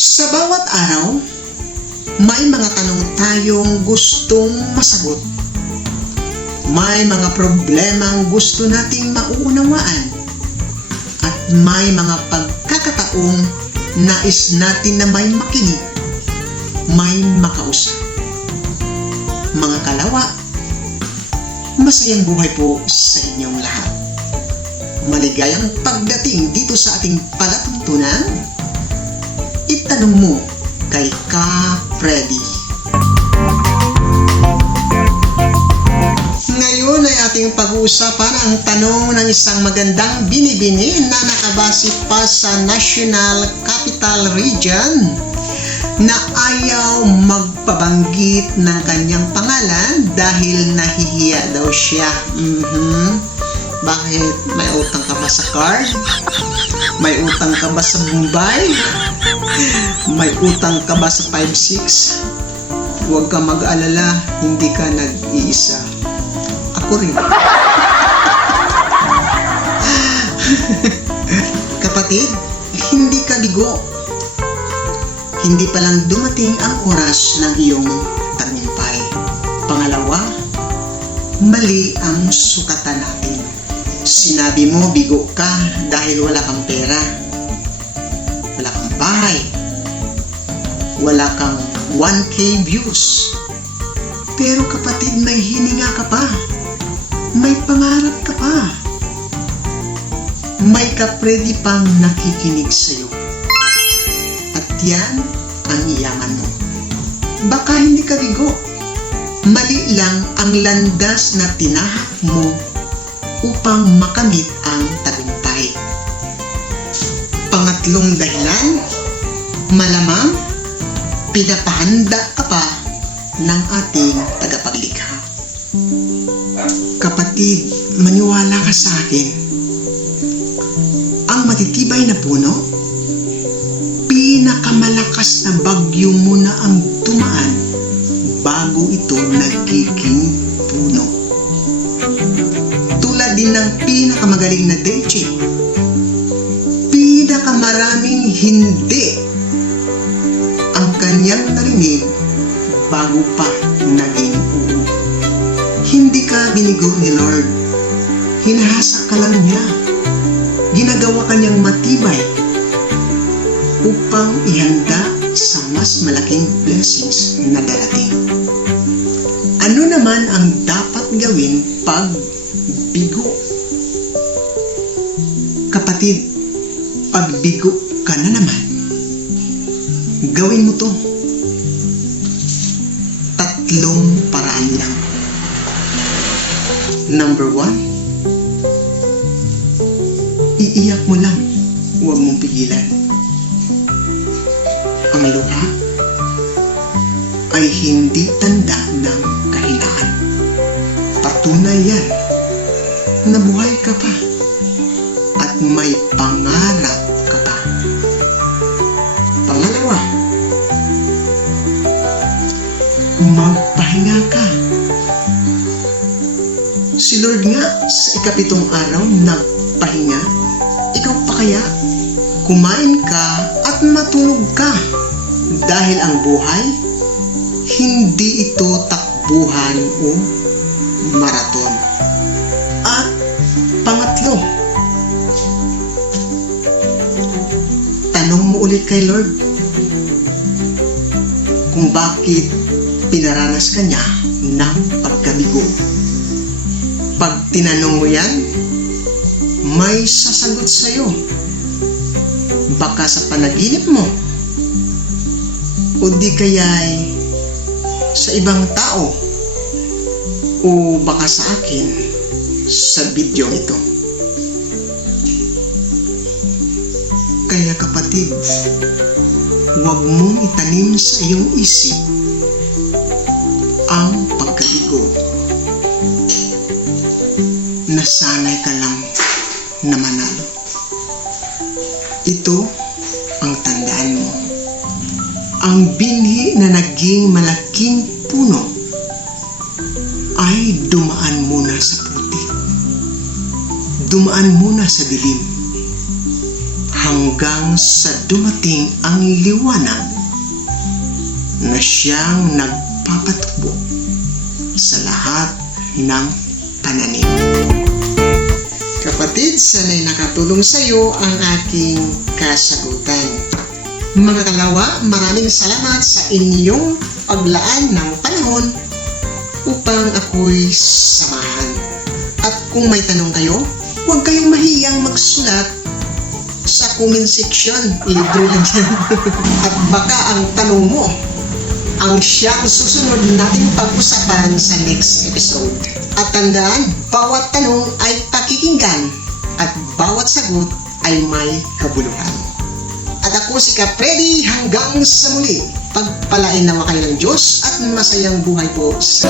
Sa bawat araw, may mga tanong tayong gustong masagot. May mga problemang gusto nating mauunawaan. At may mga pagkakataong nais natin na may makinig, may makausap. Mga kalawa, masayang buhay po sa inyong lahat. Maligayang pagdating dito sa ating palatuntunan. Itanong mo kay Ka Freddy. Ngayon ay ating pag-uusapan ang tanong ng isang magandang binibini na nakabase pa sa National Capital Region na ayaw magpabanggit ng kanyang pangalan dahil nahihiya daw siya. Bakit? May utang ka ba sa card? May utang ka ba sa Mumbai? May utang ka ba sa 5-6? Huwag ka mag-alala, hindi ka nag-iisa. Ako rin. Kapatid, hindi ka bigo. Hindi pa lang dumating ang oras ng iyong tagumpay. Pangalawa, mali ang sukatan natin. Sinabi mo bigo ka dahil wala kang pera, wala kang bahay, wala kang 1K views. Pero kapatid, may hininga ka pa, may pangarap ka pa, may kapredi pang nakikinig sa'yo. At yan ang iyaman mo. Baka hindi ka bigo, mali lang ang landas na tinahak mo upang makamit ang tagumpay. Pangatlong dahilan, malamang pinapahanda ka pa ng ating tagapaglikha. Kapatid, maniwala ka sa akin. Ang matitibay na puno, pinakamalakas na bagyo muna ang dumaan bago ito nagiging puno. Tulad din ng pinakamagaling na DJ, pinakamaraming hindi ang kanyang narinig bago pa naging oo. Hindi ka binigo ni Lord, hinahasa ka lang niya, ginagawa kanyang matibay upang ihanda sa mas malaking blessings na darating. Ano naman ang dapat gawin pag bigo? Kapatid, pag bigo ka na naman, gawin mo to. Tatlong paraan lang. Number 1, iiyak mo lang, huwag mong pigilan. Ang luha ay hindi tanda ng kahinaan. Patunay yan na buhay ka pa at may pangarap ka pa. Pangalawa, magpahinga ka. Si Lord nga sa ikapitong araw nagpahinga. Ikaw pa kaya? Kumain ka at matulog ka dahil ang buhay hindi ito takbuhan o maraton. At pangatlo, tanong mo ulit kay Lord kung bakit pinaranas ka niya ng pagkabigo. Pag tinanong mo yan, may sasagot sa'yo. Baka sa panaginip mo o di kaya'y sa ibang tao o baka sa akin sa video ito. Kaya kapatid, huwag mong itanim sa iyong isip ang pagkabigo. Nasanay ka lang na manalo. Ito ang tandaan mo. Ang binhi na naging malaking puno ay dumaan muna sa putik. Dumaan muna sa dilim. hanggang sa dumating ang liwanag na siyang nagpapatakbo sa lahat ng pananim. Kapatid, sana'y nakatulong sa iyo ang aking kasagutan. Mga kalawa, maraming salamat sa inyong paglaan ng panahon upang ako'y samahan. At kung may tanong kayo, huwag kayong mahiyang magsulat sa comment section. Libre lang yan. At baka ang tanong mo ang siyang susunod nating pag-usapan sa next episode. At tandaan, bawat tanong ay pakikinggan at bawat sagot ay may kabuluhan. At ako si Kapredi, hanggang sa muli. Pagpalain nawa kayo ng Diyos at masayang buhay po sa